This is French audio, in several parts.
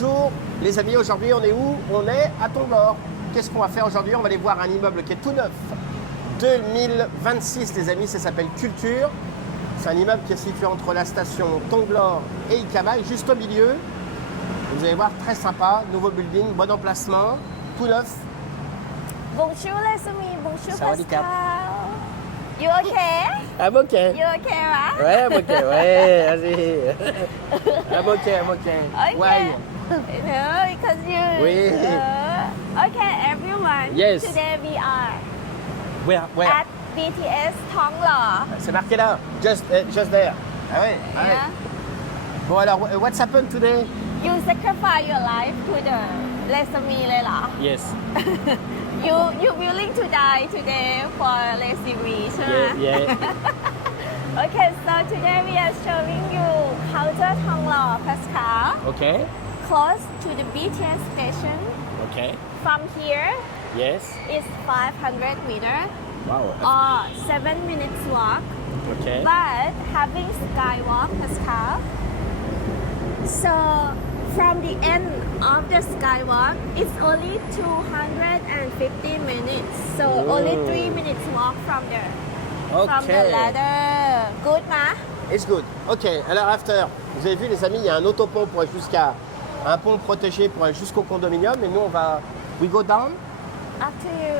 Bonjour les amis, aujourd'hui on est où? On est à Tonglor. Qu'est-ce qu'on va faire aujourd'hui? On va aller voir un immeuble qui est tout neuf. 2026 les amis, ça s'appelle Culture. C'est un immeuble qui est situé entre la station Tonglor et Ikamaï, juste au milieu. Vous allez voir, très sympa, nouveau building, bon emplacement, tout neuf. Bonjour les amis, bonjour Sawadee-krap. Pascal. You okay? I'm okay. You okay, right? Ouais, I'm okay, ouais, vas-y. I'm okay, I'm okay. Okay. Why? No, because you. Oui. Okay, everyone. Yes. Today we are Where? at BTS Thonglo. C'est marqué là, just there. Ah ouais, ah ouais. Yeah. Bon alors, what's happened today? You sacrifice your life to the Lesami เลยเหรอ Yes. You willing to die today for Lesami ใช่ไหม Yeah. Okay, so today we are showing you Culture Thonglo, Pascal. Okay. Close to the BTS station. Okay. From here, Yes. it's 500 meters Wow. or 7 minutes walk. Okay. But having skywalk, Pascal. So from the end of the skywalk, it's only 250 minutes. So only 3 minutes walk from there. From the Okay. ladder. Good, ma? It's good. Ok. Alors after, vous avez vu les amis, il y a un autopont pour aller jusqu'à un pont protégé pour aller jusqu'au condominium. Et nous on va, we go down. Up to you.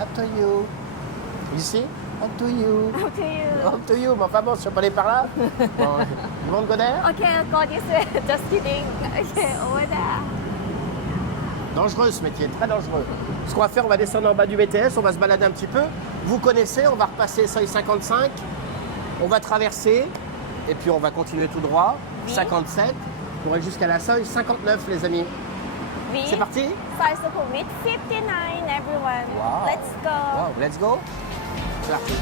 Up to you. You see? Up to you. Up to you. Up to you. Mais enfin bon, je ne peux pas aller par là. Bon, you want to go there? Okay, go this way. Just kidding. Okay, over there. Dangereux ce métier, très dangereux. Ce qu'on va faire, on va descendre en bas du BTS, on va se balader un petit peu. Vous connaissez, on va repasser seuil 55, on va traverser, et puis on va continuer tout droit, Oui. 57, pour aller jusqu'à la seuil 59 les amis. We C'est parti? Sai Sukhumvit 59, everyone. Wow. Let's go. Wow, let's go. C'est parti. I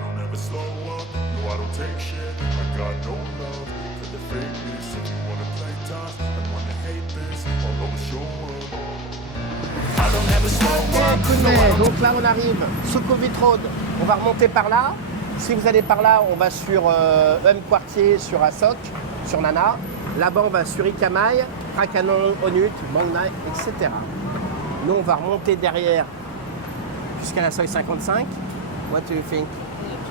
don't ever slow up, no I don't take shit. I got no love for the fakeness. If you wanna play tough and wanna hate this, I'll always show up. I don't ever slow up, no I Ouais, don't. donc là on arrive, Sukhumvit Road, on va remonter par là. Si vous allez par là, on va sur Quartier, sur Asok, sur Nana. Là-bas on va sur Ikamaï, Rakanon, Onut, Bangnaï, etc. Nous on va remonter derrière jusqu'à la seuil 55. What do you think?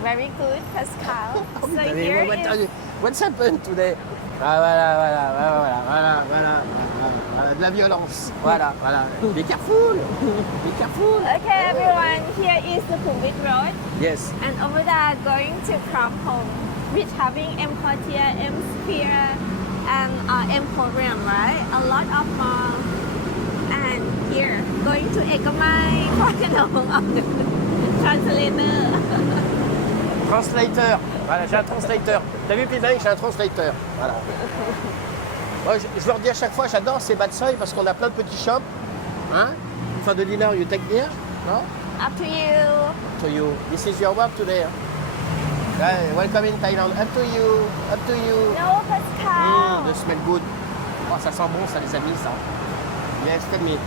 Very good, Pascal. Oh, So putain, here what are is you- What's happened today? Ah, voilà, de la violence. Voilà. Be careful. Be careful. okay, everyone. Here is the Sukhumvit Road, Yes. and over there going to Krampong, which having Emporium, M Sphere, and Emporium, right? A lot of malls. And here going to Ekamai, Phrakanong of the translator. Translator. Voilà, j'ai un translator. T'as vu, Pidaï, j'ai un translator. Voilà. Moi, je leur dis à chaque fois, j'adore ces bas de seuil parce qu'on a plein de petits shops. Hein? Fin de dinner, you take beer? No? Up to you. To you. This is your work today. Welcome in Thailand. Up to you. Up to you. No, Pascal. They smell good. Oh, ça sent bon, ça, les amis, ça. Yes, tell me.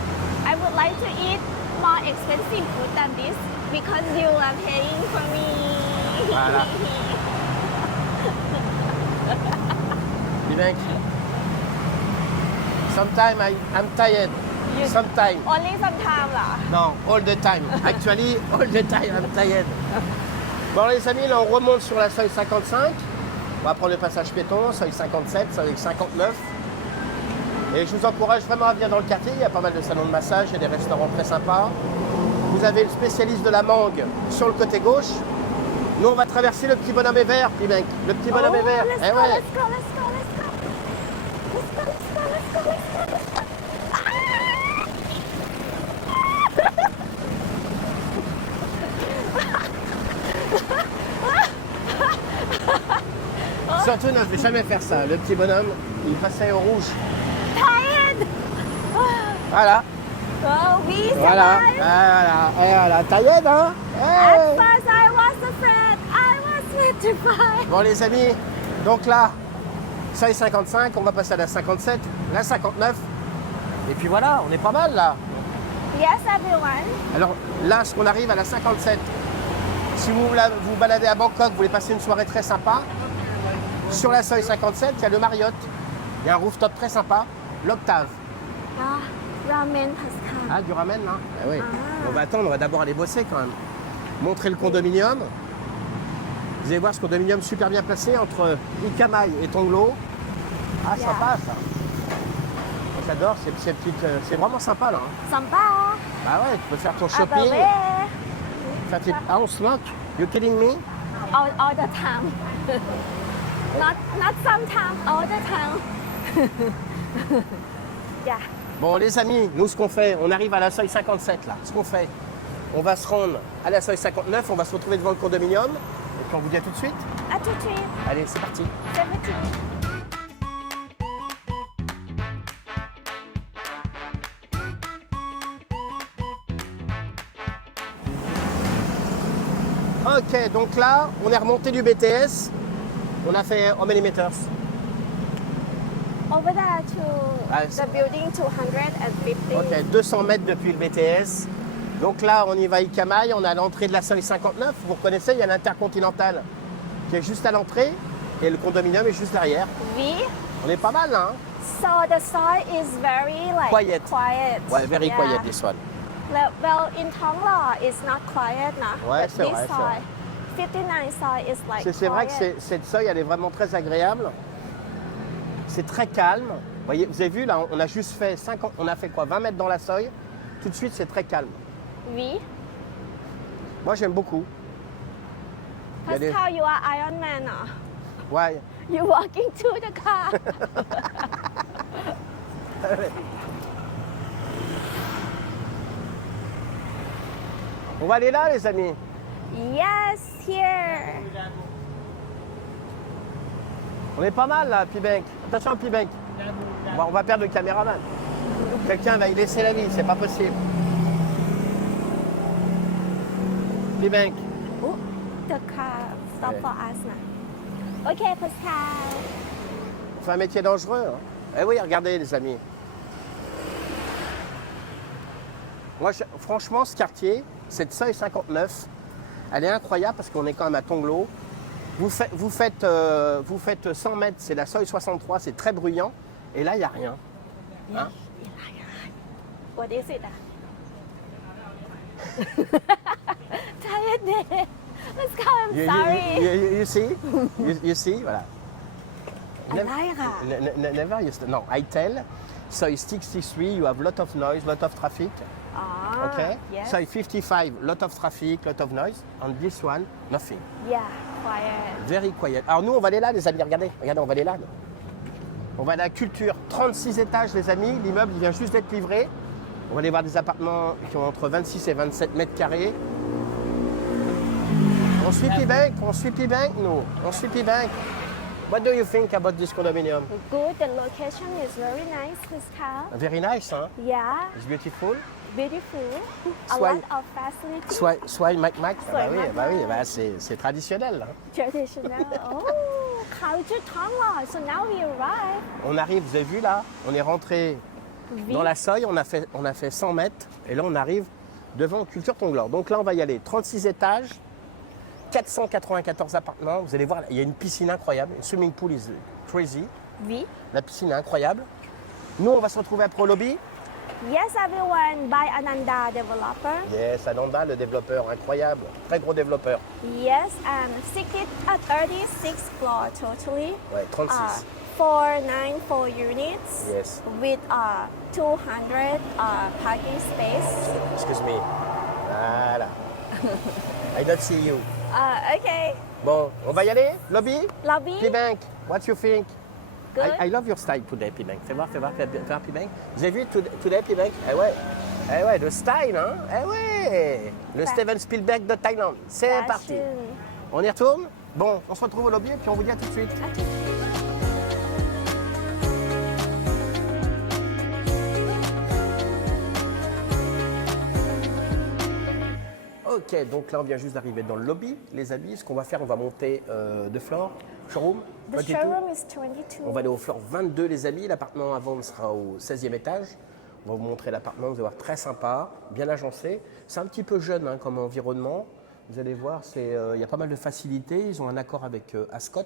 I would like to eat more expensive food than this because you are paying for me. Voilà. Pidaï. Sometimes I'm tired. You- Sometimes. Only sometime lah. No, all the time. Actually, all the time, I'm tired. Bon, les amis, là, on remonte sur la seuil 55. On va prendre le passage piéton, seuil 57, seuil 59. Et je vous encourage vraiment à venir dans le quartier. Il y a pas mal de salons de massage, il y a des restaurants très sympas. Vous avez le spécialiste de la mangue sur le côté gauche. Nous, on va traverser le petit bonhomme est vert, puis mec. Le petit bonhomme est vert. Let's Eh go, ouais. let's go, let's go, let's go. Let's go, let's go, let's go, let's go. Surtout, ne vais jamais faire ça. Le petit bonhomme, il passait au rouge. Tired. Voilà. Oh, we survived. Voilà. Tired, hein? At Hey. first I was afraid. I was petrified. Bon les amis, donc là, seuil 55, on va passer à la 57, la 59. Et puis voilà, on est pas mal là. Yes, everyone. Alors là, on arrive à la 57. Si vous vous baladez à Bangkok, vous voulez passer une soirée très sympa, sur la seuil 57, il y a le Marriott. Il y a un rooftop très sympa. l'Octave. Ah, ramen Pascal. Ah, du ramen, là oui. Ah. On va attendre, on va d'abord aller bosser quand même. Montrer le condominium. Vous allez voir ce condominium super bien placé entre Ikamai et Tonglo. Ah, Yeah. sympa ça. Moi, j'adore, c'est vraiment sympa là. Hein. Samba. Bah ouais, tu peux faire ton Ah bah shopping. ouais. Faire tes... Ah, on se moque. You kidding me? All the time. not sometimes, all the time. Yeah. Bon, les amis, nous, ce qu'on fait, on arrive à la seuil 57 là. Ce qu'on fait, on va se rendre à la seuil 59, on va se retrouver devant le condominium. Et puis on vous dit à tout de suite. À tout de suite. Allez, c'est parti. 17. Ok, donc là, on est remonté du BTS. On a fait how many meters? Over there to Ah, the building 250. Ok, 200 mètres depuis le BTS. Donc là, on y va à Ikamai, on est à l'entrée de la seuil 59. Vous reconnaissez, il y a l'Intercontinental qui est juste à l'entrée et le condominium est juste derrière. Oui. On est pas mal là. Hein? So the soil is very like Quiet. quiet. Ouais, very Yeah. quiet this one. Well, in Tonglo, it's not quiet now. Ouais, but c'est this vrai, c'est soil, vrai. 59 soil is like C'est vrai que quiet. cette seuil, elle est vraiment très agréable. C'est très calme. Vous avez vu là, on a juste fait 50, on a fait quoi, 20 mètres dans la seuil. Tout de suite, c'est très calme. Oui. Moi, j'aime beaucoup. Il y a des- Pascal, you are Iron Man. Ouais. You walking to the car. On va aller là, les amis. Yes, here. On est pas mal là, Pibank. Attention, Pibank. Bon, on va perdre le caméraman. Quelqu'un va y laisser la vie, c'est pas possible. Pibank. Oh, the car stop Ouais. for us now. Okay, Pascal. C'est un métier dangereux. Hein. Eh oui, regardez, les amis. Moi, franchement, ce quartier, cette seuil 59, elle est incroyable parce qu'on est quand même à Tonglo. Vous faites 100 mètres, c'est la seuil 63, c'est très bruyant. Et là, il n'y a rien. Hein? What is it? Thailand. Pascal, I'm sorry. You see? You see? Voilà.อะไรคะ Never used to. No, I tell. Seuil 63, you have lot of noise, lot of traffic. Ah, Okay? yes. Seuil 55, lot of traffic, lot of noise. On this one, nothing. Yeah, quiet. Very quiet. Alors nous, on va aller là, les amis. Regardez, on va aller là. On va aller à la culture. 36 étages, les amis. L'immeuble, il vient juste d'être livré. On va aller voir des appartements qui ont entre 26 et 27 mètres carrés. On suit P-Bank, nous. On suit P-Bank. What do you think about this condominium? Good. The location is very nice, Pascal. Very nice, huh? Yeah, It's beautiful. beautiful. A Soy- lot of facilities. Soil Mac. Soil Bah oui, Mac. c'est traditionnel. Hein. Traditional. Oh, culture Tonglo. So now we arrive. On arrive, vous avez vu là, on est rentré Oui. dans la seuil, on a fait 100 mètres et là on arrive devant Culture Tonglo. Donc là on va y aller, 36 étages, 494 appartements. Vous allez voir, il y a une piscine incroyable, une swimming pool is crazy. Oui. La piscine est incroyable. Nous on va se retrouver après au lobby. Yes, everyone. By Ananda Developer. Yes, Ananda, le développeur incroyable, très gros développeur. Yes, and 36 floor totally. Ouais, 36. 494 units. Yes. With 200 parking space. Excuse me. Voilà. I don't see you. Okay. Bon, on va y aller, lobby. Lobby. P-Bank, what you think? Good. I love your style today, P-Bank. Fais voir P-Bank. Vous avez vu today, P-Bank? Eh ouais, le style, hein? Eh ouais! Le Ça- Steven Spielberg de Thaïlande. C'est parti. Fashion. On y retourne? Bon, on se retrouve au lobby et puis on vous dit à tout de suite. Okay. Ok, donc là on vient juste d'arriver dans le lobby, les amis. Ce qu'on va faire, on va monter de floor, showroom. The 22. showroom is 22. On va aller au floor 22, les amis. L'appartement avant sera au 16e étage. On va vous montrer l'appartement, vous allez voir, très sympa, bien agencé. C'est un petit peu jeune hein, comme environnement. Vous allez voir, il y a pas mal de facilités. Ils ont un accord avec Ascot.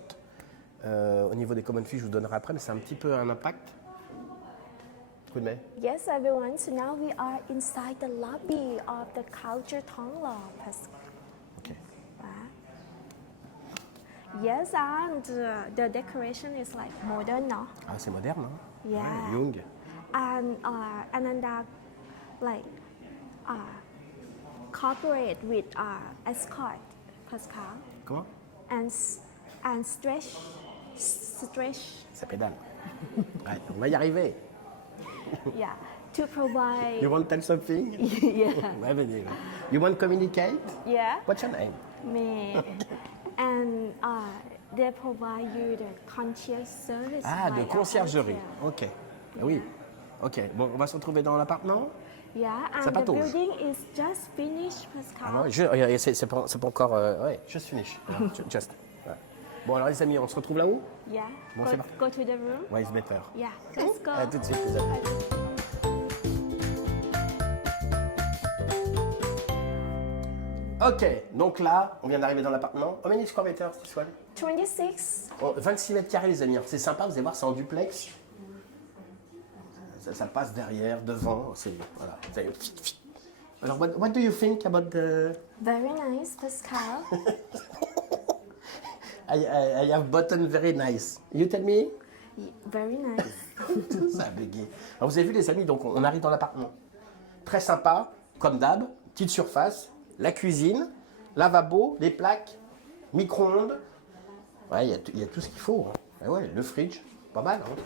Au niveau des common fees, je vous donnerai après, mais c'est un petit peu un impact. coup de main. Yes, everyone. So now we are inside the lobby of the Culture Tonglo, Pascal. Ok. Yes, and the decoration is like modern, no? Ah, c'est moderne, hein? Yeah. Ouais, Jung. And Ananda, like, cooperate with Escort, Pascal, Comment? and stretch. Ça pédale. Ouais, on va y arriver. Yeah, to provide. You want to tell something? Yeah, Ouais, venez. You want to communicate? yeah. What's your name? Me. And they provide you the concierge service. Ah, de like a conciergerie. hotel. Ok. Ah oui. Ok. Bon, on va se retrouver dans l'appartement. Yeah, Ça and the patauge. building is just finished, Pascal. Ah non, c'est pas encore. Ouais, just finish. Just. Ouais. Bon, alors les amis, on se retrouve là-haut? Yeah. Bon, go, c'est parti. go to the room. Ouais, it's better. Yeah, let's go. À tout de suite, les amis. Ok, donc là, on vient d'arriver dans l'appartement. How many square meters this one? 26. Oh, 26 mètres carrés, les amis. C'est sympa, vous allez voir, c'est en duplex. Ça passe derrière, devant. C'est voilà. Alors, what do you think about the? Very nice, Pascal. I have button very nice. You tell me? Very nice. Ça a bugué. Alors, vous avez vu, les amis, donc on arrive dans l'appartement. Très sympa, comme d'hab. Petite surface, la cuisine, lavabo, les plaques, micro-ondes. Ouais, il y a tout ce qu'il faut. Hein. Ah ouais, le fridge, pas mal. Hein.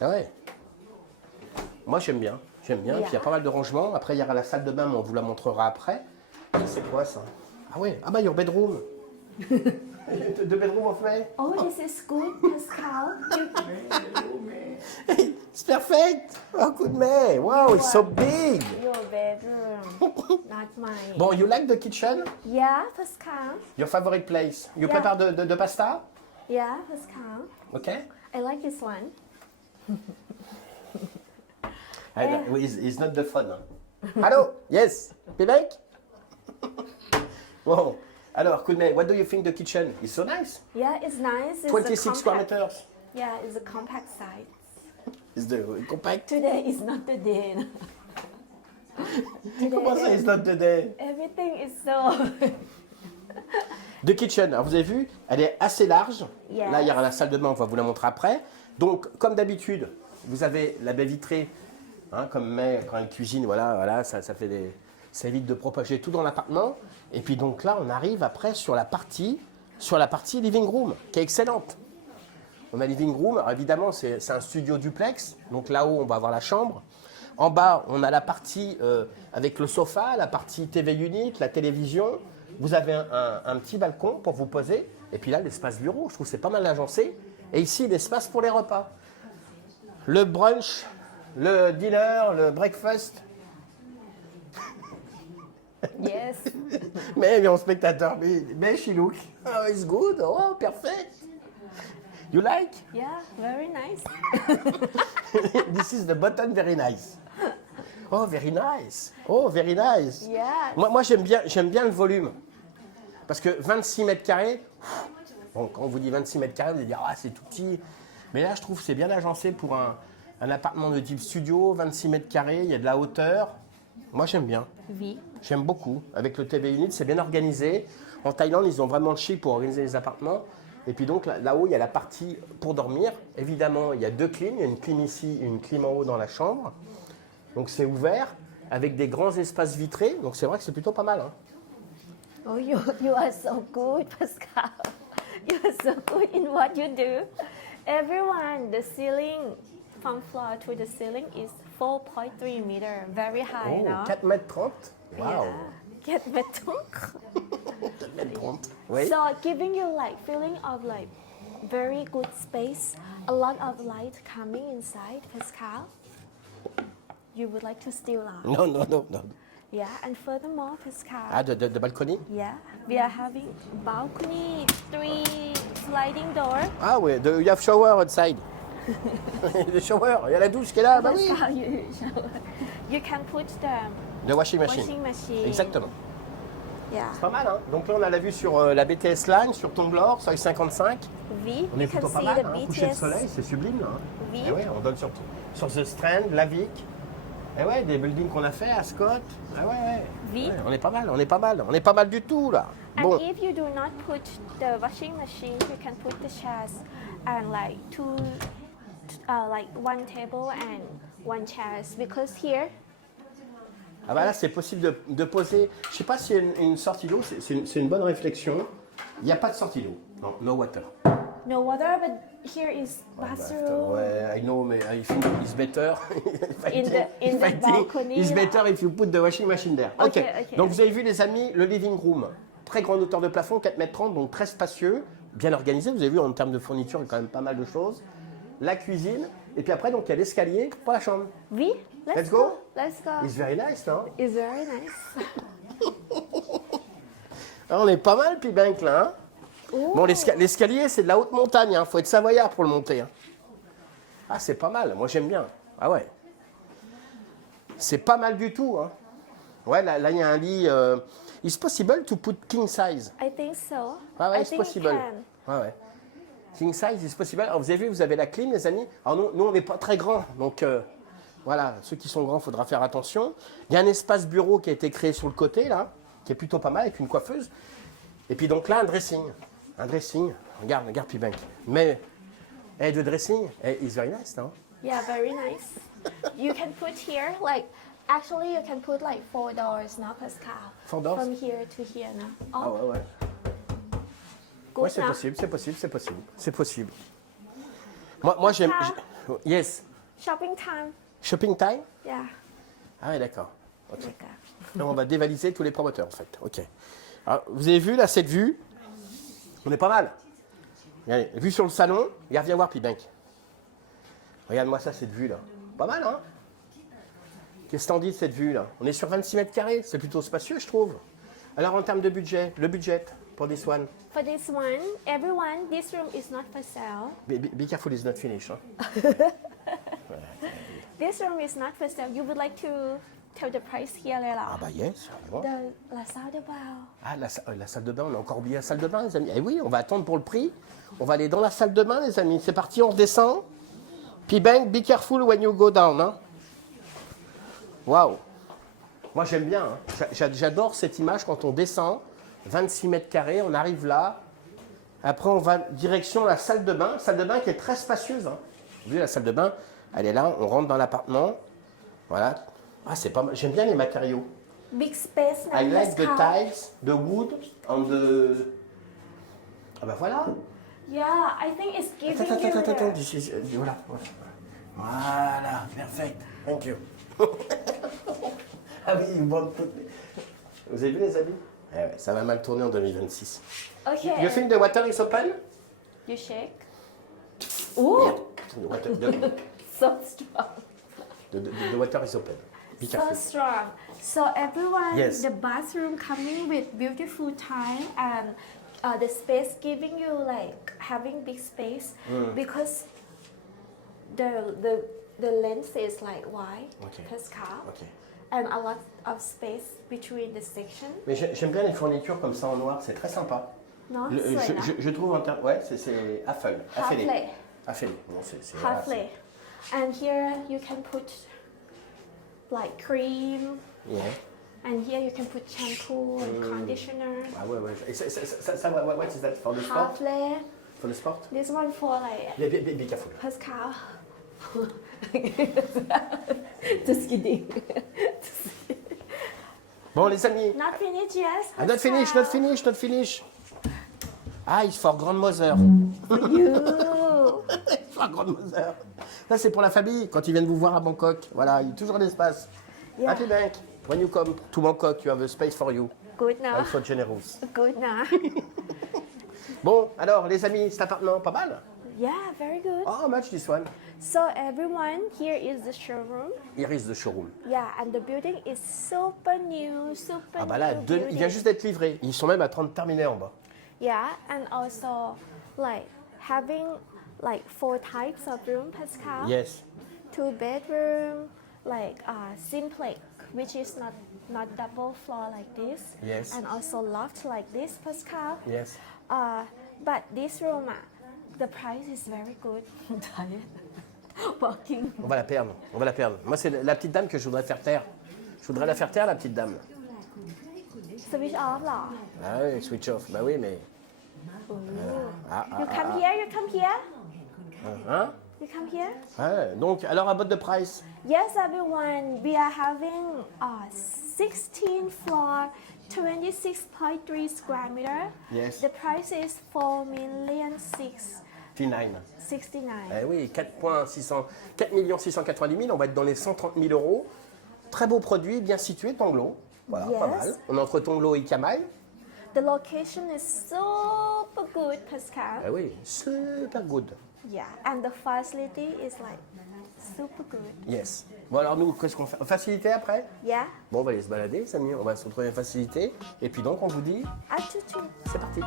Ah ouais. Moi, j'aime bien. J'aime bien. Yeah. Puis il y a pas mal de rangements. Après, il y aura la salle de bain, mais on vous la montrera après. C'est quoi ça? Ah ouais. Ah bah, your bedroom. The bedroom of me. Oh, this is good, Pascal. It's perfect. Oh, good man. Wow, it's so big. Your bedroom, not mine. Bon, you like the kitchen? Yeah, Pascal. Your favorite place? You Yeah. prepare de pasta? Yeah, Pascal. Okay. I like this one. It's not the fun. Hein. Hello? Yes? Pivek? Wow. Alors, Kudme, what do you think the kitchen? It's so nice. Yeah, it's nice. It's 26 square compact. meters. Yeah, it's a compact size. It's the compact. Today is not the day. Comment ça, it's not the day? Everything is so. The kitchen, alors vous avez vu, elle est assez large. Yes. Là, il y aura la salle de bain, on va vous la montrer après. Donc, comme d'habitude, vous avez la baie vitrée, hein, comme mais quand elle cuisine, voilà, ça fait des... Ça évite de propager tout dans l'appartement. Et puis donc là, on arrive après sur la partie living room, qui est excellente. On a living room, alors évidemment, c'est un studio duplex. Donc là-haut, on va avoir la chambre. En bas, on a la partie avec le sofa, la partie TV unit, la télévision. Vous avez un petit balcon pour vous poser. Et puis là, l'espace bureau, je trouve que c'est pas mal agencé. Et ici, l'espace pour les repas. Le brunch, le dinner, le breakfast. Yes. Mais mon spectateur, mais she look. Oh, it's good. Oh, perfect. You like? Yeah, very nice. This is the button, very nice. Oh, very nice. Oh, very nice. Yeah. Moi j'aime bien le volume. Parce que 26 mètres carrés, bon, quand on vous dit 26 mètres carrés, vous allez dire, ah, c'est tout petit. Mais là, je trouve que c'est bien agencé pour un appartement de type studio, 26 mètres carrés, il y a de la hauteur. Moi, j'aime bien. Oui. J'aime beaucoup. Avec le TV Unit, c'est bien organisé. En Thaïlande, ils ont vraiment le chic pour organiser les appartements. Et puis donc, là-haut, il y a la partie pour dormir. Évidemment, il y a deux clims. Il y a une clim ici et une clim en haut dans la chambre. Donc, c'est ouvert avec des grands espaces vitrés. Donc, c'est vrai que c'est plutôt pas mal. Hein. Oh, you are so good, Pascal. You are so good in what you do. Everyone, the ceiling from floor to the ceiling is 4.3 meter, very high, Oh, no? 4 mètres 30. Wow. Yeah. 4 mètres 4 mètres 30. Oui. So giving you like feeling of like very good space, a lot of light coming inside, Pascal. You would like to still out. No. Yeah, and furthermore, Pascal. Ah, de balcony? Yeah, we are having balcony, 3 sliding door. Ah oui, you have shower outside. Le shower, il y a la douche qui est là, bah oui. Pascal, you can put the The washing machine. washing machine. Exactement. Yeah. C'est pas mal, hein. Donc là, on a la vue sur la BTS Line, sur Tomblor, seuil 55. V. On est You can plutôt pas see mal, the hein. Coucher de BTS. soleil, c'est sublime, là. Hein. Oui. Et ouais, on donne sur The Strand, la Vic. Et ouais, des buildings qu'on a fait à Scott. Ah ouais. Oui. Ouais, on est pas mal, on est pas mal. On est pas mal du tout, là. And Bon. if you do not put the washing machine, you can put the chairs and like like one table and one chairs because here Ah bah là, c'est possible de poser. Je sais pas s'il y a une sortie d'eau, c'est une bonne réflexion. Il n'y a pas de sortie d'eau. Non, no water. no water, but here is bathroom. Ouais, I know, mais I think it's better. In the balcony, It's yeah. better if you put the washing machine there. Okay, Ok. okay. Donc vous avez vu, les amis, le living room. Très grande hauteur de plafond, 4,30 m, donc très spacieux, bien organisé. Vous avez vu, en termes de fourniture, il y a quand même pas mal de choses. La cuisine. Et puis après, donc il y a l'escalier pour la chambre. Oui, Let's go. Let's go. It's very nice, non? It's very nice. Ah, on est pas mal, puis Bank, là. Hein. Ooh. Bon, l'escalier, c'est de la haute montagne. Il faut être savoyard pour le monter. Hein. Ah, c'est pas mal. Moi, j'aime bien. Ah ouais. C'est pas mal du tout. Hein. Ouais, là, il y a un lit. It's possible to put king size. I think so. Ah ouais, I it's think possible. you can. Ouais, ouais. King size is possible. Alors, vous avez vu, vous avez la clim, les amis. Alors, nous on n'est pas très grands. Donc, voilà, ceux qui sont grands, il faudra faire attention. Il y a un espace bureau qui a été créé sur le côté, là, qui est plutôt pas mal, avec une coiffeuse. Et puis, donc là, un dressing. Un dressing. Regarde, Pibank. Mais, the dressing is very nice, non? Yeah, very nice. You can put here like actually you can put like 4 doors now, Pascal. 4 doors? From here to here now. Ah Oh, ouais, ouais. good Ouais, c'est now. possible, c'est possible, c'est possible. C'est possible. Moi j'aime. Yes. Shopping time. Shopping time? Yeah. Ah ouais, d'accord. Ok. D'accord. Donc, on va dévaliser tous les promoteurs, en fait. Ok. Alors, vous avez vu, là, cette vue? On est pas mal. Regardez, vue sur le salon. Regarde, viens voir, Pibank. Regarde-moi ça, cette vue-là. Pas mal, hein? Qu'est-ce que t'en dis de cette vue-là? On est sur 26 mètres carrés. C'est plutôt spacieux, je trouve. Alors, en termes de budget, le budget pour this one? For this one, everyone, this room is not for sale. Be careful, it's not finished. Hein? This room is not for sale. You would like to tell the price here, Leila? Ah bah yes, bon. La salle de bain. Ah, la salle de bain, on a encore oublié la salle de bain, les amis. Eh oui, on va attendre pour le prix. On va aller dans la salle de bain, les amis. C'est parti, on redescend. Puis bang, be careful when you go down. Hein. Waouh. Moi, j'aime bien. Hein. J'adore cette image quand on descend. 26 mètres carrés, on arrive là. Après, on va direction la salle de bain. Salle de bain qui est très spacieuse. Hein. Vous voyez, la salle de bain, elle est là. On rentre dans l'appartement. Voilà. Ah, c'est pas mal. J'aime bien les matériaux. Big space now. I like the Pascal. tiles, the wood, and the... Ah bah voilà. Yeah, I think it's giving Attends, you. this is... Voilà. Voilà, perfect. Thank you. Ah oui, vous avez vu les amis? Eh ouais, ça va mal tourner en 2026. Okay. You think the water is open? You shake. Ooh, The water, so strong. the water is open. Be So careful. strong. So everyone, Yes. the bathroom coming with beautiful tile and the space giving you like having big space because the length is like wide, Okay. Pascal, Ok. and a lot of space between the section. Mais j'aime bien les fournitures comme ça en noir, c'est très sympa. Non, Je trouve en termes... Ouais, c'est affalé. Halfway. Affalé. Bon, c'est... Halfway. And here you can put like cream, Yeah. and here you can put shampoo and conditioner. Ah ouais, ouais. Et ça, what is that? For the sport? Halfway. For the sport? This one for like Be careful. Pascal. Just kidding. Bon, les amis. Not finished yet. Ah, not finish, not finish, not finish. Ah, it's for grandmother. You. For grandmother. Ça, c'est pour la famille, quand ils viennent vous voir à Bangkok. Voilà, il y a toujours l'espace. Yeah. Happy Bank. When you come to Bangkok, you have a space for you. Good now. I'm so generous. Good now. Bon, alors, les amis, cet appartement, pas mal? Yeah, very good. Oh, how much this one? So everyone, here is the showroom. Here is the showroom. Yeah, and the building is super new, super Ah bah là, new il vient building. juste d'être livré. Ils sont même à 30 terminés en bas. Yeah, and also like having like 4 types of room, Pascal. Yes. 2 bedroom, like simplex, which is not double floor like this. Yes. And also loft like this, Pascal. Yes. But this room, the price is very good. I'm tired. Walking. On va la perdre, on va la perdre. Moi, c'est la petite dame que je voudrais faire taire. Je voudrais la faire taire, la petite dame. Switch off เหรอ Ah oui, switch off. Bah oui, mais... You come here, you come here. Hein? You come here. Ouais, donc, alors, à bout de price. Yes, everyone. We are having 16 floor, 26.3 square meter. Yes. The price is 4,669,000. Eh oui, 4 690 000, on va être dans les 130 000 euros. Très beau produit, bien situé, Tonglo. Voilà, Yes. pas mal. On est entre Tonglo et Camaï. The location is super good, Pascal. Eh oui, super good. Yeah, and the facility is like super good. Yes. Bon, alors nous, qu'est-ce qu'on fait? Facilité après? Yeah, Bon, on va aller se balader, Samy. On va se retrouver à facilité. Et puis donc, on vous dit, attitude. c'est parti.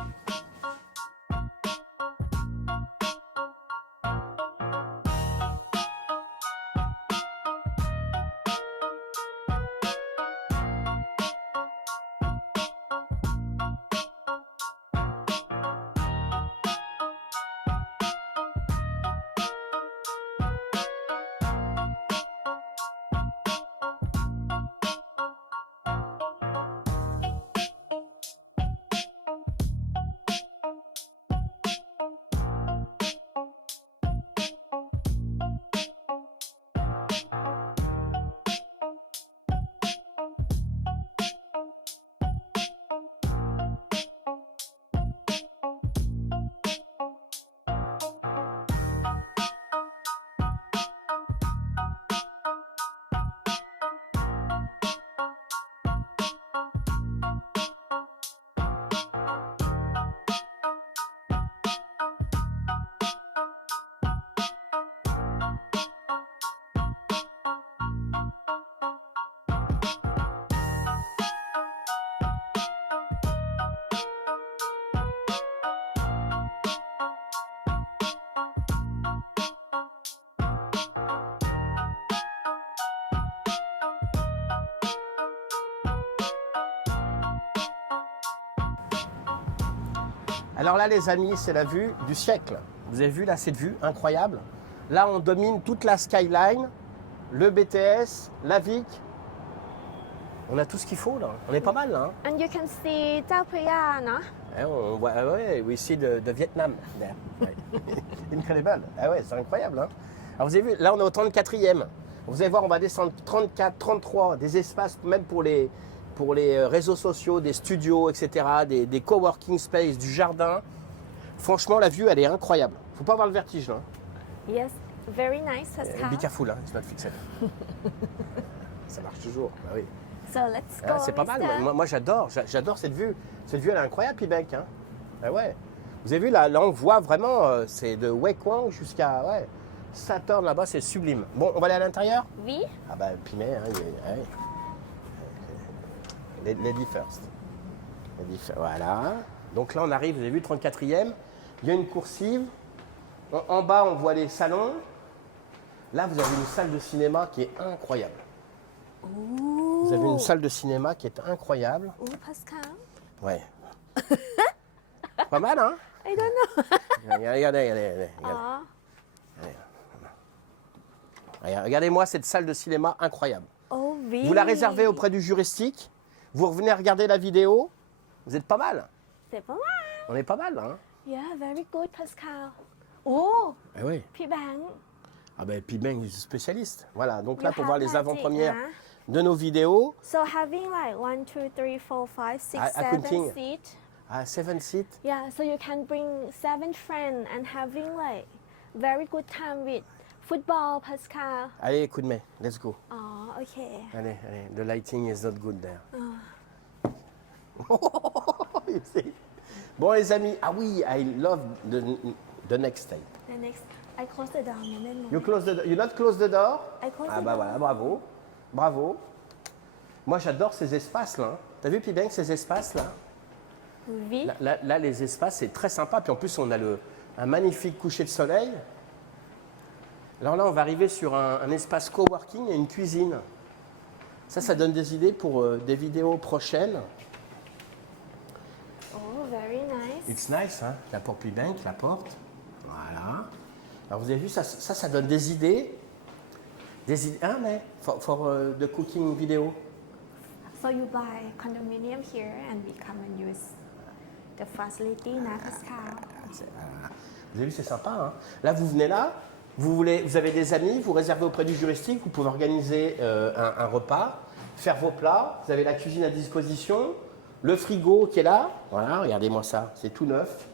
Alors là, les amis, c'est la vue du siècle. Vous avez vu là cette vue incroyable? Là, on domine toute la skyline, le BTS, la Vic. On a tout ce qu'il faut là. On est pas mal là. Hein. And you can see เจ้าพระยา เนอะ On voit, ouais, we see de Vietnam. There. Ouais. Incredible. Ah ouais, c'est incroyable. Hein. Alors vous avez vu, là on est au 34e. Vous allez voir, on va descendre 34, 33, des espaces même pour les réseaux sociaux, des studios, etc., des coworking space, du jardin. Franchement, la vue, elle est incroyable. Faut pas avoir le vertige là. Yes, very nice, Pascal. Be careful, hein, it's not fixed. Ça marche toujours. Bah oui. So let's go. Ah, c'est pas mal. mister. Moi j'adore cette vue. Cette vue, elle est incroyable, Pibec. Hein. Ah ouais. Vous avez vu là, on voit vraiment, c'est de Wekwang jusqu'à Saturn là-bas, c'est sublime. Bon, on va aller à l'intérieur. Oui. Ah bah Pimet, hein, Lady first. Voilà. Donc là, on arrive, vous avez vu, 34e. Il y a une coursive. En bas, on voit les salons. Là, vous avez une salle de cinéma qui est incroyable. Vous avez une salle de cinéma qui est incroyable. Oh, Pascal. Ouais. Pas mal, hein? I don't know. Regardez. Ah. Regardez-moi cette salle de cinéma incroyable. Oh, really? Vous la réservez auprès du juristique. Vous revenez regarder la vidéo. Vous êtes pas mal. C'est pas mal. On est pas mal, hein? Yeah, very good, Pascal. Oh, Eh oui. พี่แบงค์ Ah ben, puis Ben, il est spécialiste. Voilà, donc You là, pour have voir les magic, avant-premières hein? de nos vidéos. So having like 1, 2, 3, 4, 5, 6, I 7 continue. seat. À 7 seats. Yeah, so you can bring 7 friends and having like very good time with football, Pascal. Allez, coup de main, let's go. Oh, okay. Allez, the lighting is not good there. You see? Bon, les amis, ah oui, I love the next tape. The next, I close the door. You not close the door? I close Ah the bah door. voilà, bravo. Bravo. Moi, j'adore ces espaces-là. T'as vu, Pibeng, ces espaces-là? Oui. Là, les espaces, c'est très sympa. Puis en plus, on a un magnifique coucher de soleil. Alors là, on va arriver sur un espace coworking et une cuisine. Ça donne des idées pour des vidéos prochaines. Oh, very nice. It's nice, hein? La porte P-Bank, la porte. Voilà. Alors vous avez vu, ça donne des idées. Des idées, ah mais, for the cooking video. So you buy condominium here and we come and use the facility na Pascal. Vous avez vu, c'est sympa, hein? Là, vous venez là, vous avez des amis, vous réservez auprès du juristique, vous pouvez organiser un repas, faire vos plats, vous avez la cuisine à disposition, le frigo qui est là, voilà, regardez-moi ça, c'est tout neuf.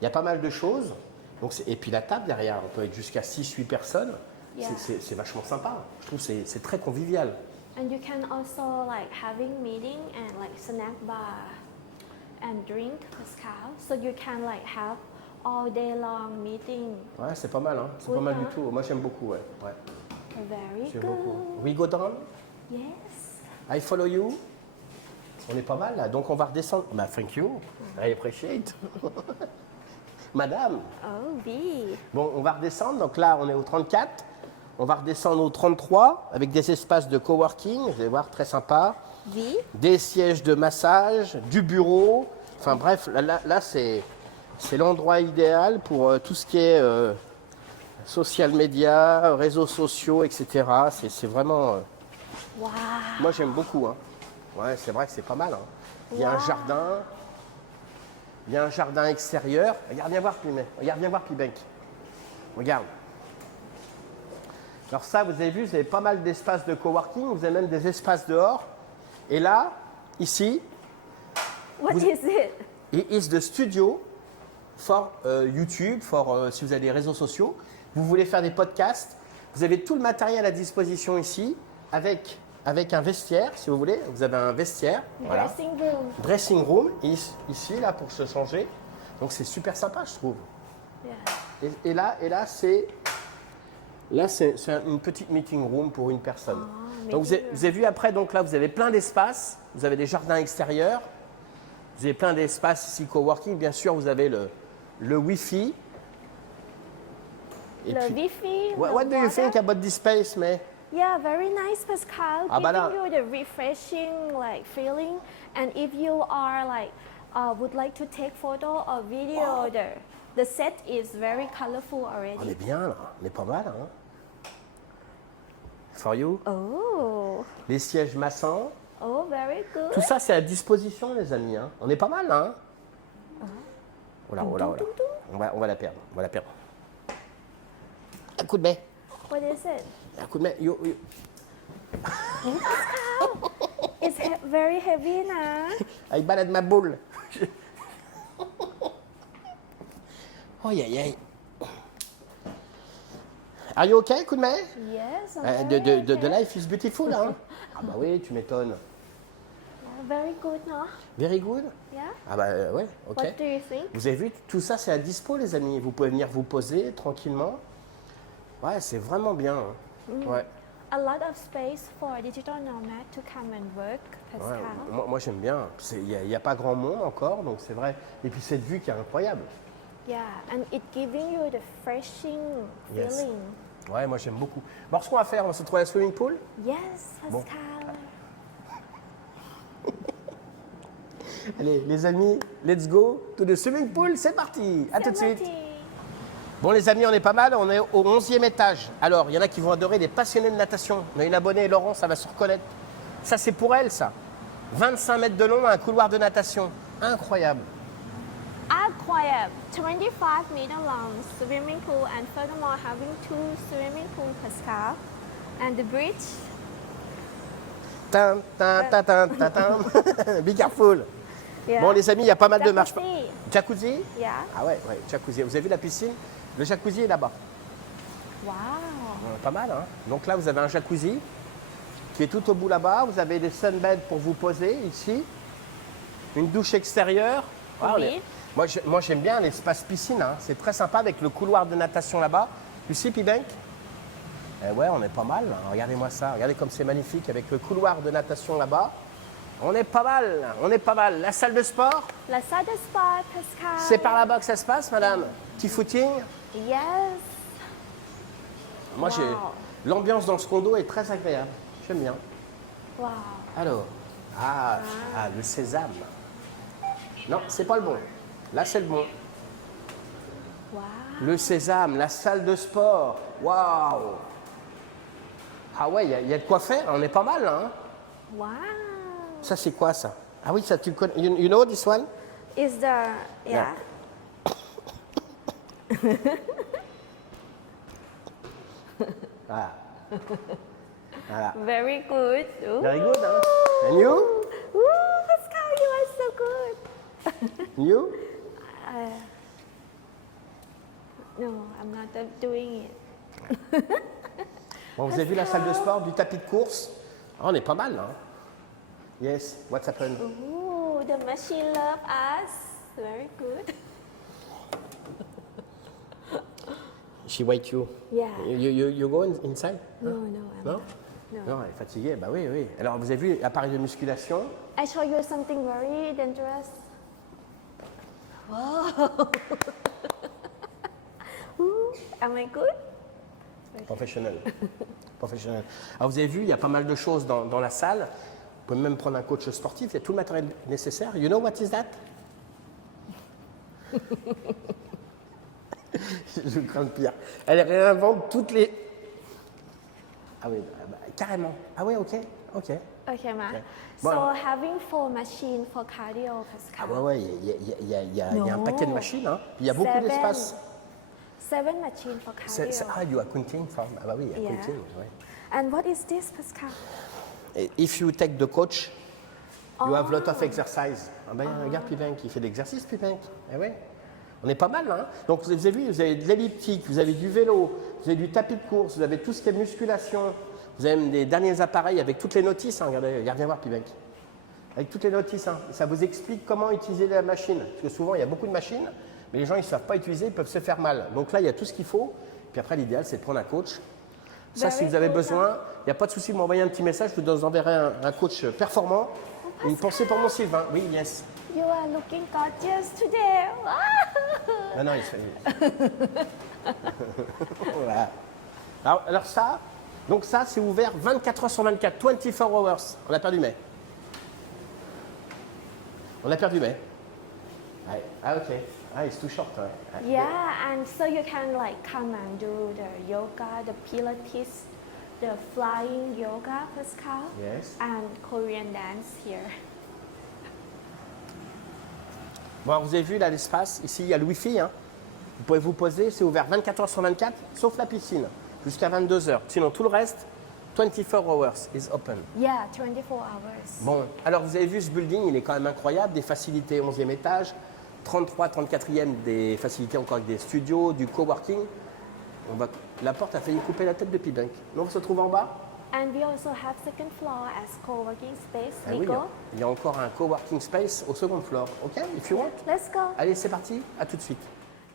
Il y a pas mal de choses. Donc et puis la table derrière, on peut être jusqu'à 6-8 personnes. Yeah. C'est vachement sympa. Je trouve que c'est très convivial. And you can also like having meeting and like snack bar and drink Pascal. So you can like have all day long meeting. Ouais, c'est pas mal, hein. C'est pas mal du tout. Moi, j'aime beaucoup, ouais. Very J'aime good. beaucoup. We go down? Yes. I follow you. On est pas mal là, donc on va redescendre. Bah, thank you. I appreciate. Madame. Oh, B. Bon, on va redescendre. Donc là, on est au 34. On va redescendre au 33 avec des espaces de coworking. Vous allez voir, très sympa. V. Des sièges de massage, du bureau. Enfin bref, là c'est l'endroit idéal pour tout ce qui est social media, réseaux sociaux, etc. C'est vraiment... Wow. moi, j'aime beaucoup. Hein. Ouais, c'est vrai que c'est pas mal. Hein. Il y a un Wow. jardin. Il y a un jardin extérieur. Regarde, viens voir, Regarde, viens voir, P-Bank. Regarde. Alors ça, vous avez vu, vous avez pas mal d'espaces de coworking. Vous avez même des espaces dehors. Et là, ici, What is it? it is the studio for YouTube, si vous avez des réseaux sociaux. Vous voulez faire des podcasts. Vous avez tout le matériel à disposition ici, avec un vestiaire, si vous voulez. Vous avez un vestiaire. Voilà. Dressing room. Dressing room, ici, là, pour se changer. Donc, c'est super sympa, je trouve. Yeah. Et là, c'est une petite meeting room pour une personne. Donc, vous avez vu après, donc là, vous avez plein d'espaces. Vous avez des jardins extérieurs. Vous avez plein d'espaces ici, coworking. Bien sûr, vous avez le Wi-Fi. Et Le puis, Wi-Fi. what do you think about this space, May? Yeah, very nice, Pascal. Ah, bah là. Giving you the refreshing like feeling. And if you are like would like to take photo or video, the set is very colorful On already. est bien, là. On est pas mal, hein. For you. Oh, Les sièges massants. oh, very good. Tout ça, c'est à disposition, les amis. Hein. On est pas mal, là. Hein. Voilà. On va la perdre. Un coup de baie. What is it? Un coup de baie. You. It's very heavy, na. Il balade ma boule. Oh, aïe. Are you okay, coup de main? Yes. I'm The very okay. life is beautiful, hein? Ah bah oui, tu m'étonnes. Yeah, very good, no? Very good? Yeah. Ah bah ouais, ok. What do you think? Vous avez vu, tout ça c'est à dispo, les amis. Vous pouvez venir vous poser tranquillement. Ouais, c'est vraiment bien. Hein. Ouais. A lot of space for digital nomad to come and work, Pascal. Moi j'aime bien. Il n'y a pas grand monde encore, donc c'est vrai. Et puis cette vue qui est incroyable. Yeah, and it giving you the refreshing Yes. feeling. Ouais, moi j'aime beaucoup. Bon, ce qu'on va faire, on va se retrouver à la swimming pool. Yes, Bon. Pascal. Allez, les amis, let's go to the swimming pool. C'est parti. À tout de suite. Bon les amis, on est pas mal, on est au 11e étage. Alors, il y en a qui vont adorer les passionnés de natation. On a une abonnée, Laurent, ça va se reconnaître. Ça, c'est pour elle, ça. 25 mètres de long, un couloir de natation. Incroyable. Incroyable. 25 meter long swimming pool and furthermore having 2 swimming pools, Pascal. And the bridge. Tam, tam, tam, tam, tam, tam. Be careful. Yeah. Bon les amis, il y a pas mal de marches. Jacuzzi. Jacuzzi? Yeah. Ah ouais, jacuzzi. Vous avez vu la piscine? Le jacuzzi est là-bas. Wow. Pas mal, hein? Donc là, vous avez un jacuzzi qui est tout au bout là-bas. Vous avez des sunbeds pour vous poser ici. Une douche extérieure. Ah, Oui. Moi, j'aime bien l'espace piscine. Hein. C'est très sympa avec le couloir de natation là-bas. Lucie, P-Bank? Eh ouais, on est pas mal. Hein. Regardez-moi ça. Regardez comme c'est magnifique avec le couloir de natation là-bas. On est pas mal. La salle de sport, La salle de sport, Pascal. c'est par là-bas que ça se passe, madame. Petit footing. Yes. Moi, Wow. l'ambiance dans ce condo est très agréable. J'aime bien. Wow. Alors, le sésame. Non, c'est pas le bon. Là, c'est le bon. Wow. Le sésame, la salle de sport. Waouh! Ah ouais, il y a de quoi faire. On est pas mal, là. Hein. Wow. Ça, c'est quoi, ça? Ah oui, ça, tu connais. You know this one? Is the yeah. Voilà. Voilà. Very good. Ooh. Very good, hein? And you? Ooh, Pascal, you are so good. You? No, I'm not doing it. Bon, vous avez vu la salle de sport, du tapis de course? Ah, on est pas mal, là. Hein? Yes, what's happened? Ooh, the machine love us. Very good. She wait you. Yeah. You go inside? No, I'm Non? not. No. Non, elle est fatiguée. Bah oui, oui. Alors, vous avez vu l'appareil de musculation? I show you something very dangerous. Wow. Ooh, am I good? Professionnel. Professionnel. Alors, vous avez vu, il y a pas mal de choses dans la salle. Vous pouvez même prendre un coach sportif. Il y a tout le matériel nécessaire. You know what is that? Je crains le pire. Elle réinvente toutes les... Ah oui, carrément. Ah oui, ok, ok. Okay, ma. Okay. So Bon. having 4 machines for cardio, Ah Pascal. ouais, il y a un No. paquet de machines. Hein. Il y a beaucoup 7. d'espace. 7 machines for cardio. Ah, you are counting from... Ah bah oui, il y a Yeah. counting. Ouais. And what is this, Pascal? If you take the coach, you have lot of exercise. Ah ben, regarde Pipenk, il fait de l'exercice, Pipenk. Eh ouais. On est pas mal, hein. Donc, vous avez vu, vous avez de l'elliptique, vous avez du vélo, vous avez du tapis de course, vous avez tout ce qui est musculation, vous avez même des derniers appareils avec toutes les notices. Hein. Regardez, viens voir, Pipenk. Avec toutes les notices, hein. Ça vous explique comment utiliser la machine. Parce que souvent, il y a beaucoup de machines, mais les gens, ils ne savent pas utiliser, ils peuvent se faire mal. Donc là, il y a tout ce qu'il faut. Puis après, l'idéal, c'est de prendre un coach. Ça, si vous avez besoin, il n'y a pas de souci, vous m'envoyez un petit message, je vous enverrai un coach performant. Une pensée pour mon Sylvain. Oui, yes. You are looking gorgeous today. Non, non, il se fait. Voilà. Alors ça, donc ça, c'est ouvert 24 heures sur 24, 24 hours. On a perdu mai. On a perdu mai. Ouais. Ah, ok. Ah, it's too short. Ouais. Yeah, and so you can like come and do the yoga, the Pilates, the flying yoga, Pascal, Yes. and Korean dance here. Bon, alors, vous avez vu là l'espace. Ici, il y a le Wi-Fi. Hein. Vous pouvez vous poser. C'est ouvert 24 heures sur 24, sauf la piscine, jusqu'à 22 heures. Sinon, tout le reste, 24 hours is open. Yeah, 24 hours. Bon, alors vous avez vu ce building, il est quand même incroyable. Des facilités 11e étage, 33, 34e, des facilités encore avec des studios, du coworking. La porte a failli couper la tête de Pipenk. Donc on se trouve en bas. And we also have second floor as co-working space. Ah We oui, go. il y a encore un coworking space au second floor. Ok, if you want. Let's go. Allez, c'est parti. À tout de suite.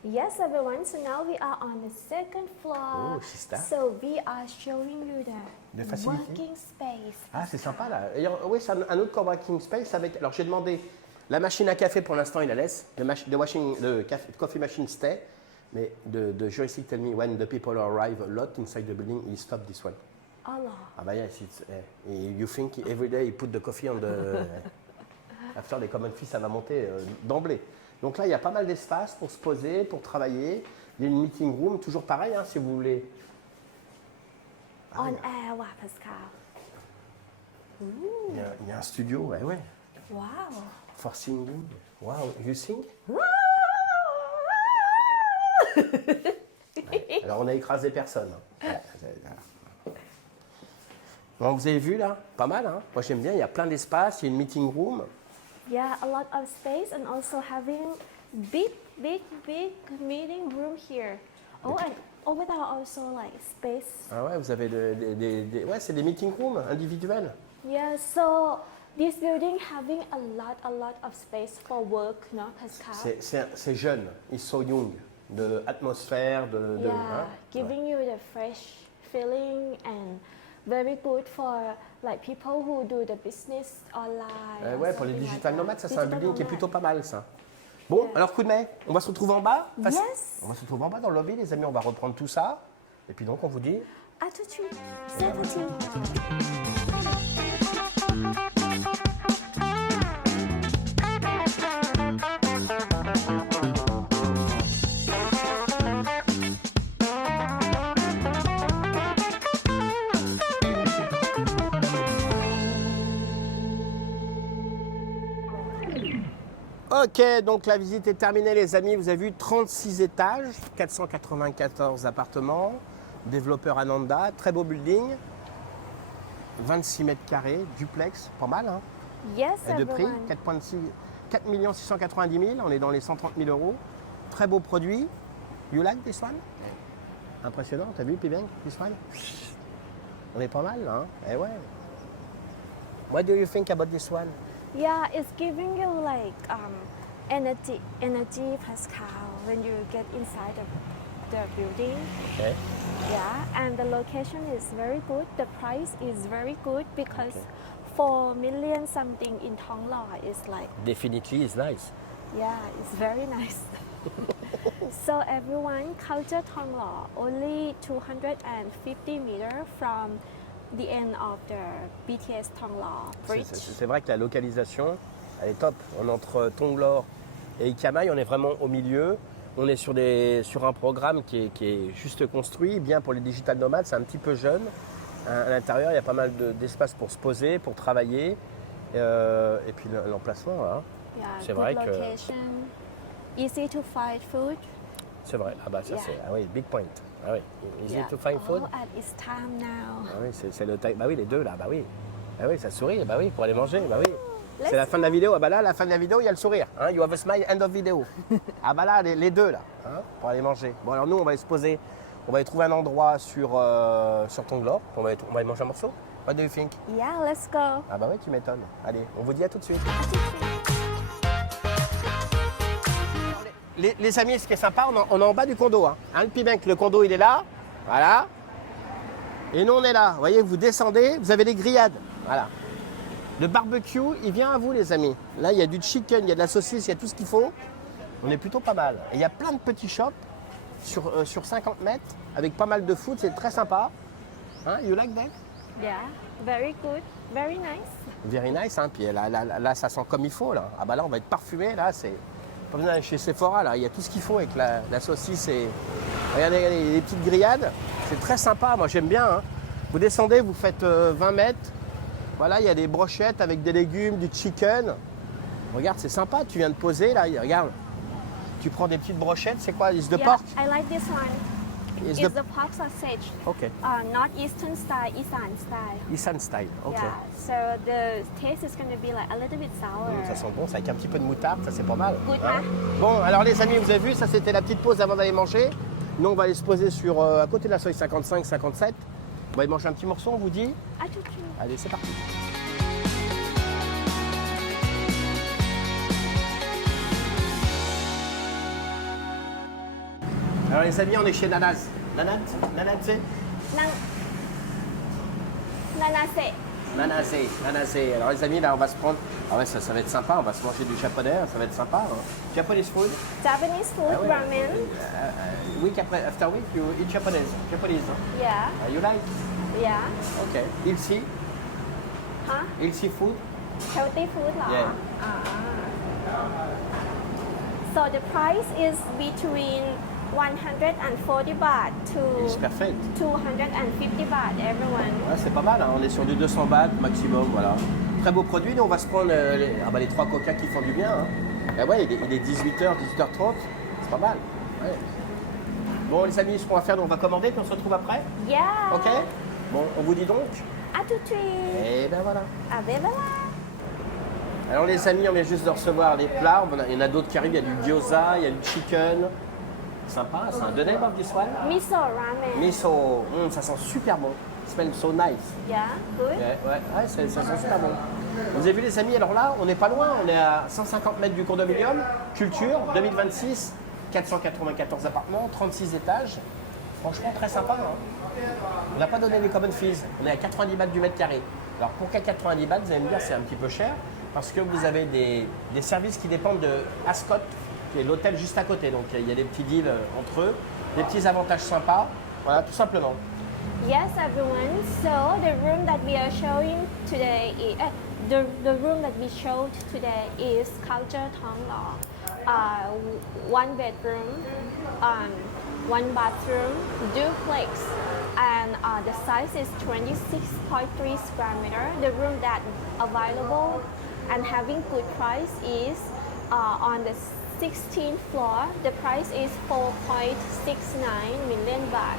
Yes, everyone. So now we are on the second floor. Oh, Shista. So we are showing you the The facility. working space. Ah, c'est sympa là. D'ailleurs, oui, c'est un autre coworking space avec. Alors j'ai demandé la machine à café pour l'instant, il la laisse. Coffee machine stay. Mais the joystick tell me when the people arrive a lot inside the building, he stop this one. Allah. Ah bah yes, you think every day you put the coffee on the... After les common fees, ça va monter d'emblée. Donc là, il y a pas mal d'espace pour se poser, pour travailler. Il y a une meeting room, toujours pareil, hein, si vous voulez. Ah, On air, wow, Pascal. il y a un studio, ouais. Wow. For singing. Wow, you sing? Alors on a écrasé personne. Hein. Bon, vous avez vu là, pas mal. Hein. Moi j'aime bien, il y a plein d'espace, il y a une meeting room. Yeah, a lot of space and also having big meeting room here. Oh, and over there also like space. Ah ouais, vous avez ouais, c'est des meeting rooms individuels. Yeah, so this building having a lot of space for work, no, Pascal? C'est jeune, it's so young. De atmosphère, Yeah, hein. giving you the fresh feeling and very good for like people who do the business online. or Ouais, pour les something like digital that. nomades, ça c'est un Digital building qui est nomad. plutôt pas mal ça. Bon, alors coup de main, on va se retrouver en bas. Yes. On va se retrouver en bas dans le lobby, les amis, on va reprendre tout ça. Et puis donc, on vous dit... Attitude 70. Ok, donc la visite est terminée les amis, vous avez vu 36 étages, 494 appartements, développeur Ananda, très beau building, 26 mètres carrés, duplex, pas mal hein. Yes, Et de prix, everyone. 4 690 000, on est dans les 130 000 euros, très beau produit. You like this one? Impressionnant, t'as vu Pibeng, this one? On est pas mal là, hein? Eh ouais. What do you think about this one? Yeah, it's giving you like energy Pascal when you get inside the building. Okay. Yeah, and the location is very good. The price is very good because 4 million something in Thonglo is like, Definitely it's nice. yeah, it's very nice. So everyone, Culture Thonglo, only 250 meters from the end of the BTS Thonglo Bridge. C'est vrai que la localisation, elle est top. On est entre Tonglor et Ikamae, on est vraiment au milieu. On est sur un programme qui est juste construit, bien pour les digital nomades, c'est un petit peu jeune. À l'intérieur, il y a pas mal d'espace pour se poser, pour travailler. Et puis l'emplacement, là, Yeah, c'est good vrai que... location, easy to find food. C'est vrai, ah bah ça Yeah. c'est... Ah oui, big point. Ah oui, easy Yeah. to find food. Oh, and it's time now. Ah oui, c'est le taille. Bah oui, les deux là, bah oui. Bah oui, ça sourit, bah oui, pour aller manger, bah oui. Let's C'est la fin de la vidéo, ah bah là, la fin de la vidéo, il y a le sourire. Hein, you have a smile, end of vidéo. Ah bah là, les deux là, hein, pour aller manger. Bon alors nous, on va aller se poser, on va aller trouver un endroit sur Tonglor, on va aller manger un morceau. What do you think? Yeah, let's go. Ah bah oui, tu m'étonnes. Allez, on vous dit à tout de suite. Les amis, ce qui est sympa, on est en bas du condo. Hein, le Pibenk, le condo, il est là. Voilà. Et nous, on est là. Vous voyez, vous descendez, vous avez des grillades. Voilà. Le barbecue, il vient à vous, les amis. Là, il y a du chicken, il y a de la saucisse, il y a tout ce qu'il faut. On est plutôt pas mal. Et il y a plein de petits shops sur 50 mètres avec pas mal de food. C'est très sympa. Hein, you like that? Yeah, very good, very nice. Very nice. Hein. Puis là, ça sent comme il faut. Là. Ah bah là, on va être parfumé. Là, c'est... Pas besoin d'aller chez Sephora, là, il y a tout ce qu'il faut avec la saucisse et... Regardez, les petites grillades, c'est très sympa, moi j'aime bien. Hein. Vous descendez, vous faites 20 mètres, voilà, il y a des brochettes avec des légumes, du chicken. Regarde, c'est sympa, tu viens de poser, là, regarde. Tu prends des petites brochettes, c'est quoi? Is the Yeah, pork? I like this one. Is It's the pork sausage. Ok, Not Eastern style, Isan style. Isan style, ok. Yeah, so the taste is going to be like a little bit sour. Ça sent bon, c'est avec un petit peu de moutarde, ça c'est pas mal. Good, hein. hein? Bon, alors les amis, vous avez vu, ça c'était la petite pause avant d'aller manger. Nous, on va aller se poser à côté de la Soi 55-57. On va aller manger un petit morceau, on vous dit. Attitude. Allez, c'est parti. Alors les amis, on est chez Nanaz. Nanaz, c'est Nanazé. Alors les amis, là on va se prendre... Ah ouais, ça va être sympa, on va se manger du japonais, ça va être sympa. Hein. Japanese food. Japanese food, Ah ouais, ramen. Week after week, you eat Japanese. Hein? Yeah, You like? yeah. Okay. Healthy? Huh? Healthy food? Healthy food เหรอ Yeah. So the price is between 140 baht to It's perfect. 250 baht, everyone. Ouais, c'est pas mal, hein. On est sur du 200 bahts maximum, voilà. Très beau produit, nous on va se prendre les 3 coca qui font du bien. Hein. Ah ouais, il est 18h, 18h30, c'est pas mal. Ouais. Bon les amis, ce qu'on va faire, on va commander puis on se retrouve après. Yeah. Ok? Bon, on vous dit donc. Attitude. Et ben voilà. Abebala. Alors les amis, on vient juste de recevoir les plats. Il y en a d'autres qui arrivent, il y a du gyoza, il y a du chicken. Sympa, c'est un the name of this one? Miso ramen. Miso, ça sent super bon. It smells so nice. Yeah, good. Ouais, ça sent super bon. Vous avez vu les amis, alors là, on n'est pas loin, on est à 150 mètres du condominium. Culture, 2026, 494 appartements, 36 étages. Franchement, très sympa. Hein. On n'a pas donné les common fees, on est à 90 bahts du mètre carré. Alors pourquoi 90 bahts, vous allez me dire, c'est un petit peu cher, parce que vous avez des services qui dépendent de Ascot, qui est l'hôtel juste à côté. Donc il y a des petits deals entre eux, des petits avantages sympas. Voilà, tout simplement. Yes, everyone. So the room that we are showing today is the room that we showed today is Culture Thonglor. One bedroom, one bathroom, duplex, and the size is 26.3 square meter. The room that available and having good price is on the 16th floor. The price is 4.69 million baht.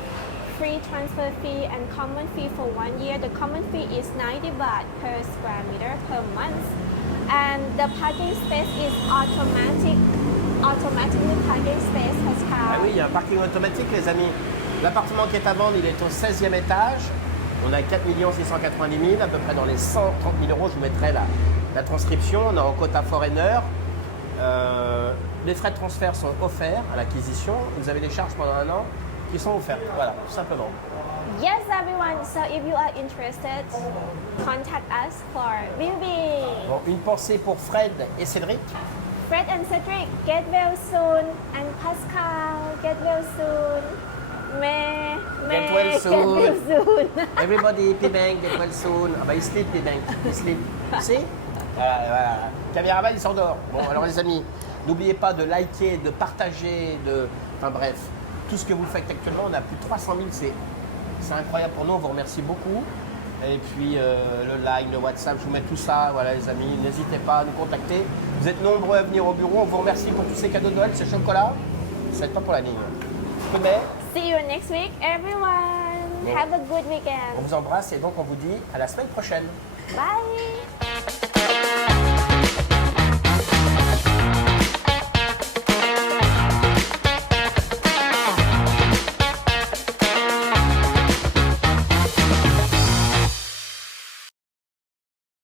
Free transfer fee and common fee for 1 year. The common fee is 90 baht per square meter per month. And the parking space is automatic. Automatically parking space has Ah oui, il y a un parking automatique, les amis. L'appartement qui est à vendre, il est au 16e étage. On a 4 690 000, à peu près dans les 130 000 euros. Je vous mettrai la transcription. On est en quota foreigner. Les frais de transfert sont offerts à l'acquisition. Vous avez les charges pendant 1 an qui sont offertes. Voilà, tout simplement. Yes, everyone. So if you are interested, contact us for viewing. Bon, une pensée pour Fred et Cédric. Fred and Cedric, get well soon. And Pascal, get well soon. May Get well soon. Get well soon. Everybody, P-Bank, get well soon. Ah bah, il sleep, P-Bank, il sleep. Si voilà. Cameraman, il s'endort. Bon, alors les amis, n'oubliez pas de liker, de partager, Enfin bref, tout ce que vous faites actuellement, on a plus de 300 000, c'est incroyable pour nous, on vous remercie beaucoup. Et puis le like, le WhatsApp, je vous mets tout ça, voilà les amis, n'hésitez pas à nous contacter. Vous êtes nombreux à venir au bureau, on vous remercie pour tous ces cadeaux de Noël, ces chocolats. C'est pas pour la ligne. Mais See you next week, everyone. Bon. Have a good on weekend. vous embrasse et donc on vous dit à la semaine prochaine. Bye.